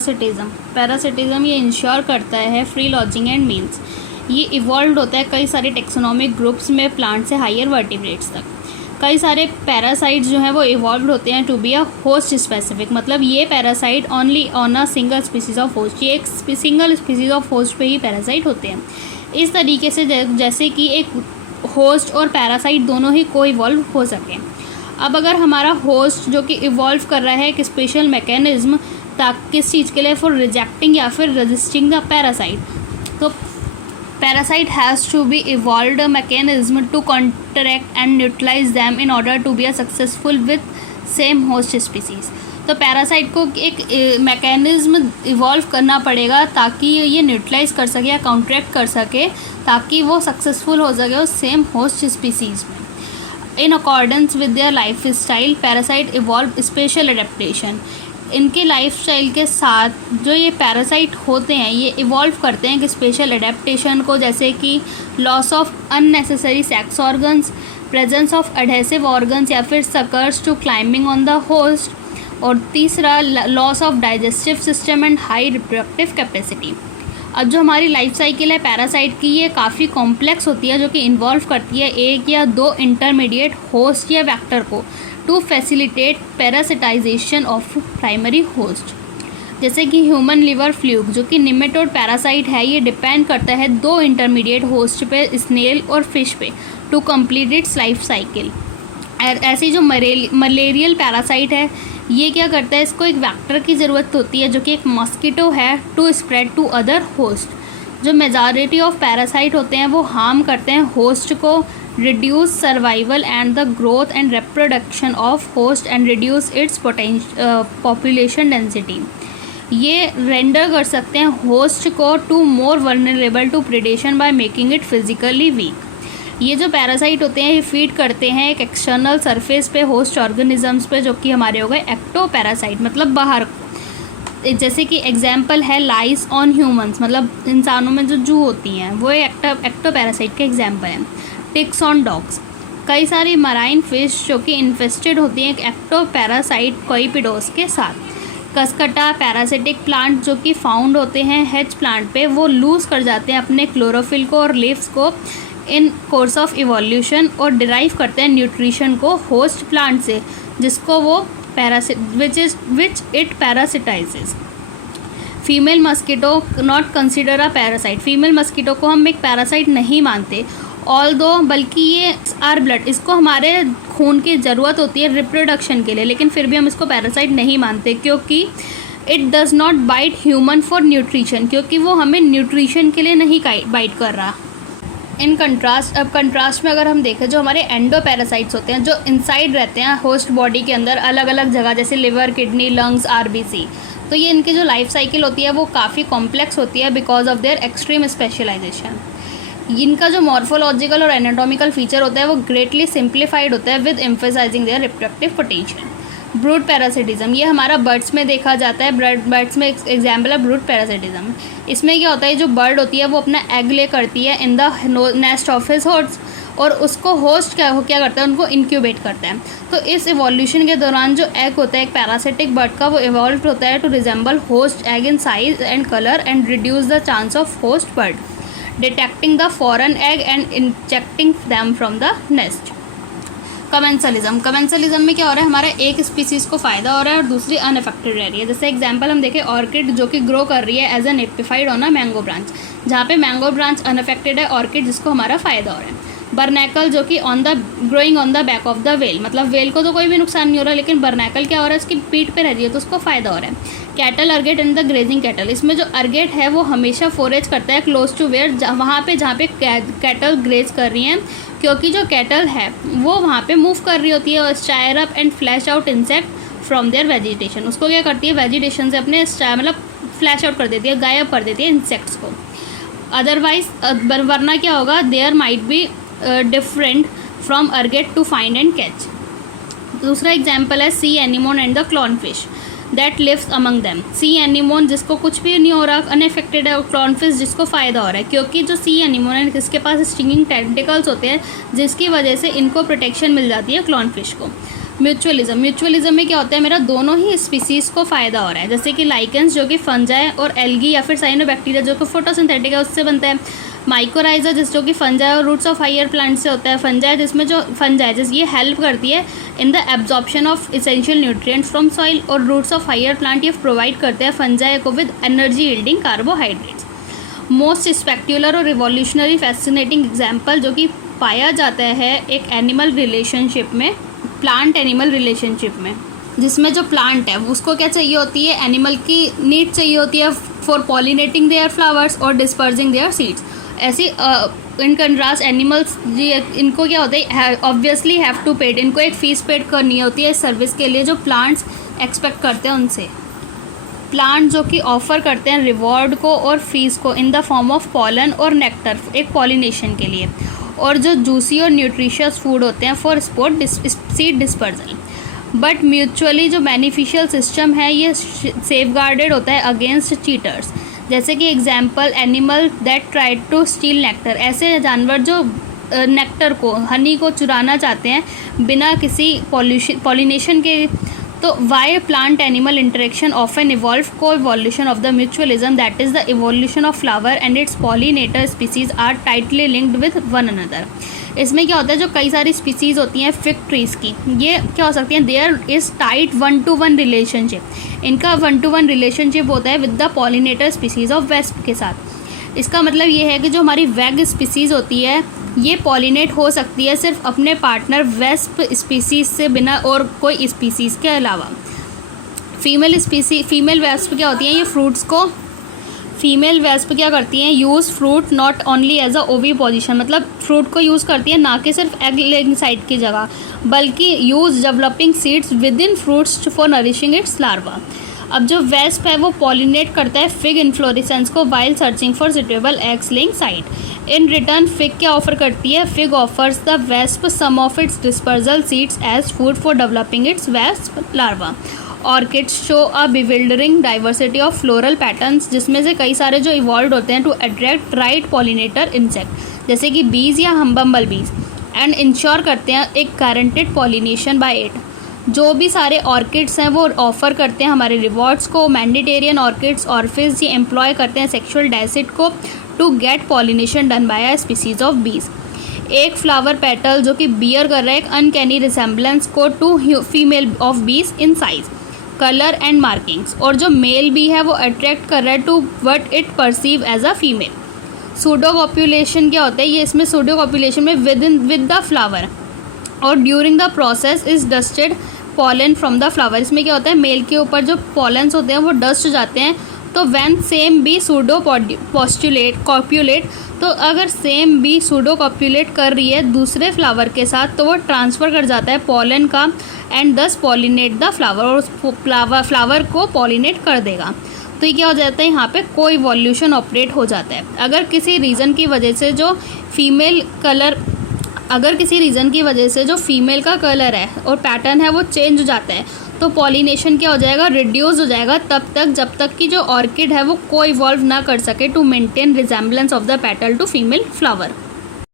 Parasitism ये ensure करता है फ्री लॉजिंग एंड मील्स। ये इवॉल्व होता है कई सारे टेक्सोनॉमिक ग्रुप्स में, प्लांट से हायर वर्टिब्रेट्स तक। कई सारे पैरासाइट्स जो हैं वो इवॉल्व होते हैं to be a host specific, मतलब ये parasite only on a single species of host, ये एक सिंगल स्पीसीज ऑफ होस्ट पे ही पैरासाइट होते हैं। इस तरीके से जैसे कि एक होस्ट और पैरासाइट दोनों ही को इवॉल्व हो सकें। अब अगर हमारा होस्ट जो कि इवॉल्व कर रहा है एक स्पेशल मैकेनिज्म किस चीज़ के लिए, फॉर रिजेक्टिंग या फिर रजिस्टिंग द पैरासाइट, तो parasite has to be evolved mechanism to contract and neutralise them in order to be a successful with same host species. तो पैरासाइट को एक मैकेनिज्म इवॉल्व करना पड़ेगा ताकि ये न्यूट्रलाइज कर सके या कॉन्ट्रैक्ट कर सके, ताकि वो सक्सेसफुल हो सके उस सेम होस्ट स्पीसीज में। In accordance with their life style parasite evolve special adaptation. इनके लाइफ स्टाइल के साथ जो ये पैरासाइट होते हैं ये इवॉल्व करते हैं कि स्पेशल एडेप्टेशन को, जैसे कि loss of unnecessary sex organs, presence of adhesive organs या फिर suckers to climbing on the host, और तीसरा loss of digestive system and high reproductive capacity. अब जो हमारी लाइफ साइकिल है पैरासाइट की, ये काफ़ी कॉम्प्लेक्स होती है, जो कि इन्वॉल्व करती है एक या दो इंटरमीडिएट होस्ट या वेक्टर को to facilitate parasitization of primary host. जैसे कि ह्यूमन लिवर फ्लूक जो कि निमेटोड पैरासाइट है, ये डिपेंड करता है दो इंटरमीडिएट होस्ट पे, स्नेल और फिश पे, to complete its life cycle. ऐसी जो मलेरियल पैरासाइट है ये क्या करता है, इसको एक वेक्टर की ज़रूरत होती है जो कि एक मॉस्किटो है, to spread to other host. जो मेजॉरिटी ऑफ पैरासाइट होते हैं वो हार्म करते हैं होस्ट को, reduce survival and the growth and reproduction of host and reduce its population density. ये रेंडर कर सकते हैं होस्ट को to more vulnerable to predation by making it physically weak. ये जो पैरासाइट होते हैं ये फीड करते हैं एक एक्सटर्नल सरफेस पे होस्ट ऑर्गेनिजम्स पे, जो कि हमारे हो गए एक्टो पैरासाइट, मतलब बाहर। जैसे कि एग्जाम्पल है लाइस ऑन ह्यूमंस, मतलब इंसानों में जो जू होती हैं वो एक्टो पैरासाइट के एग्जाम्पल हैं। टिक्स ऑन डॉग्स, कई सारी मराइन फिश जो कि इन्फेस्टेड होती हैं एक एक्टो पैरासाइट कोइपिडोस के साथ। कसकटा पैरासिटिक प्लांट जो कि फाउंड होते हैं हेज प्लांट पे, वो लूज़ कर जाते हैं अपने क्लोरोफिल को और लीव्स को इन कोर्स ऑफ इवोल्यूशन और डिराइव करते हैं न्यूट्रिशन को होस्ट प्लांट से, जिसको वो which it parasitizes. Female mosquito not consider a parasite, female mosquito को हम एक पैरासाइट नहीं मानते, ऑल्दो बल्कि ये आर ब्लड, इसको हमारे खून की ज़रूरत होती है रिप्रोडक्शन के लिए, लेकिन फिर भी हम इसको पैरासाइट नहीं मानते क्योंकि it does not bite human for nutrition, क्योंकि वो हमें न्यूट्रिशन के लिए नहीं बाइट कर रहा। इन कंट्रास्ट, अब कंट्रास्ट में अगर हम देखें जो हमारे एंडो पैरासाइट्स होते हैं जो इनसाइड रहते हैं होस्ट बॉडी के अंदर अलग अलग जगह, जैसे लिवर, किडनी, लंग्स, आरबीसी, तो ये इनकी जो लाइफ साइकिल होती है वो काफ़ी कॉम्प्लेक्स होती है because of their extreme specialisation. इनका जो मॉर्फोलॉजिकल और एनाटॉमिकल फीचर होता है वो ग्रेटली सिंप्लीफाइड होता है with emphasising their reproductive potential. Brood parasitism, ये हमारा बर्ड्स में देखा जाता है, बर्ड्स में एग्जाम्पल है ब्रूड पैरासिटिज्म। इसमें क्या होता है, जो बर्ड होती है वो अपना एग ले करती है in the nest of his host, और उसको होस्ट क्या करता है, उनको इंक्यूबेट करता है। तो इस इवोल्यूशन के दौरान जो एग होता है एक पैरासिटिक बर्ड का, वो इवॉल्व होता है to resemble host egg in size and colour and reduce the chance of host bird detecting the foreign egg and injecting them from the nest. Commensalism में क्या हो रहा है, हमारा एक स्पीसीज़ को फ़ायदा हो रहा है और दूसरी अनअफेक्टेड रह रही है। जैसे एग्जांपल हम देखें ऑर्किड जो कि ग्रो कर रही है as an epiphyte on a mango branch, जहाँ पे मैंगो ब्रांच अनअफेक्टेड है, ऑर्किड जिसको हमारा फ़ायदा हो रहा है। बर्नैकल जो कि growing on the back of the whale, मतलब वेल को तो कोई भी नुकसान नहीं हो रहा, लेकिन बर्नैकल क्या हो रहा है, उसकी पीठ पे रह रही है तो उसको फ़ायदा हो रहा है। कैटल, अर्गेट एंड द ग्रेजिंग कैटल, इसमें जो अर्गेट है वो हमेशा फोरेज करता है क्लोज टू वेयर, जहाँ पे कैटल ग्रेज कर रही हैं, क्योंकि जो कैटल है वो वहाँ पे मूव कर रही होती है और stir up and flush out insect from their vegetation, उसको क्या करती है वेजिटेशन से अपने मतलब फ्लैश आउट कर देती है, गायब कर देती है इंसेक्ट्स को। अदरवाइज वरना क्या होगा, there might be different from अर्गेट टू फाइंड एंड कैच। दूसरा एग्जाम्पल है sea anemone and the clown fish that lives among them. Sea anemone जिसको कुछ भी नहीं हो रहा, अनएफेक्टेड है, और क्लॉन फिश जिसको फ़ायदा हो रहा है, क्योंकि जो सी एनिमोन है इसके पास स्टिंगिंग टेंटिकल्स होते हैं जिसकी वजह से इनको प्रोटेक्शन मिल जाती है क्लॉन फिश को। म्यूचुअलिज्म में क्या होता है, मेरा दोनों ही स्पीसीज़ को फ़ायदा हो रहा है। जैसे कि लाइकेंस जो कि फंजाई और एल्गी या फिर साइनोबैक्टीरिया जो कि फोटोसिंथेटिक है उससे बनता है। माइकोराइजा जो कि फंजाई और रूट्स ऑफ हायर प्लांट से होता है। फंजाई जिसमें जो फंजाई ये हेल्प करती है in the absorption of essential nutrients from soil, और रूट्स ऑफ हायर प्लांट ये प्रोवाइड करते हैं फंजाई को with energy yielding carbohydrates. Most spectacular और रिवॉल्यूशनरी फैसिनेटिंग एग्जाम्पल जो कि पाया जाता है एक एनिमल रिलेशनशिप में, प्लांट एनिमल रिलेशनशिप में, जिसमें जो प्लांट है उसको क्या चाहिए होती है, एनिमल की नीड चाहिए होती है फॉर पॉलिनेटिंग देयर फ्लावर्स और डिस्पर्सिंग देयर सीड्स। ऐसी इन कंट्रास्ट एनिमल्स इनको क्या होता है, ऑब्वियसली हैव टू पेड, इनको एक फ़ीस पेड करनी होती है इस सर्विस के लिए जो प्लांट्स एक्सपेक्ट करते हैं उनसे। प्लांट जो कि ऑफ़र करते हैं रिवॉर्ड को और फीस को in the form of pollen और नेक्टर एक पॉलिनेशन के लिए, और जो जूसी और न्यूट्रिशियस फूड होते हैं for sport seed dispersal. But mutually जो बेनिफिशियल सिस्टम है ये सेफगार्डेड होता है अगेंस्ट चीटर्स। जैसे कि example animal that try to steal nectar, ऐसे जानवर जो नेक्टर को, हनी को चुराना चाहते हैं बिना किसी पॉलिनेशन के। तो why plant animal interaction often evolve को evolution of the mutualism, that is the evolution of flower and its pollinator species are tightly linked with one another. इसमें क्या होता है, जो कई सारी स्पीसीज़ होती हैं फिग ट्रीज़ की, ये क्या हो सकती हैं, there is tight 1-to-1 relationship, इनका 1-to-1 रिलेशनशिप होता है with the pollinator species of wasp के साथ। इसका मतलब ये है कि जो हमारी वैग स्पीसीज़ होती है ये पॉलिनेट हो सकती है सिर्फ अपने पार्टनर वेस्प स्पीसीज़ से बिना और कोई स्पीसीज़ के अलावा। फीमेल वेस्प क्या होती हैं, ये फ्रूट्स को, फीमेल वेस्प क्या करती हैं, use fruit not only as a oviposition, मतलब फ्रूट को यूज़ करती है ना कि सिर्फ एग लेइंग साइट की जगह, बल्कि use developing seeds within fruits for nourishing its larva. अब जो वेस्प है वो पॉलिनेट करता है फिग इन्फ्लोरेसेंस को while searching for suitable eggs laying site. In return fig क्या ऑफर करती है, fig offers the wasp some of its dispersal seeds as food for developing its wasp larva. Orchids show a bewildering diversity of floral patterns, जिसमें से कई सारे जो evolve होते हैं to attract right pollinator insect जैसे कि बीज या बम्बल बीज, एंड इंश्योर करते हैं एक गारंटेड पॉलिनेशन बाय इट। जो भी सारे ऑर्किड्स हैं वो ऑफ़र करते हैं हमारे रिवॉर्ड्स को। मैंडेटेरियन ऑर्किड्स ऑर्फिज ये एम्प्लॉय करते हैं सेक्शुअल डायसिट को to get pollination done by a species of bees. एक फ्लावर पेटल जो कि बियर कर रहा है एक अनकैनी रिसेम्बलेंस को टू फीमेल ऑफ बीज in size, colour and markings, और जो मेल बी है वो अट्रैक्ट कर रहा है to what it perceive as a female. Pseudo copulation क्या होता है, ये इसमें सूडो कॉपुलेशन में विद द फ्लावर और during the process is dusted pollen from the flower. इसमें क्या होता है, मेल के ऊपर जो पॉलन्स होते हैं वो डस्ट जाते हैं। तो व्हेन सेम बी सूडो कॉप्यूलेट, तो अगर सेम बी सूडो कॉप्यूलेट कर रही है दूसरे फ्लावर के साथ तो वो ट्रांसफ़र कर जाता है पॉलन का एंड दस पॉलिनेट द फ्लावर, और फ्लावर को पॉलिनेट कर देगा। तो ये क्या हो जाता है, यहाँ पे कोई इवोल्यूशन ऑपरेट हो जाता है। अगर किसी रीज़न की वजह से जो फीमेल का कलर है और पैटर्न है वो चेंज हो जाता है तो पॉलिनेशन क्या हो जाएगा, रिड्यूस हो जाएगा तब तक जब तक कि जो ऑर्किड है वो को इवॉल्व ना कर सके to maintain resemblance of the petal to female flower.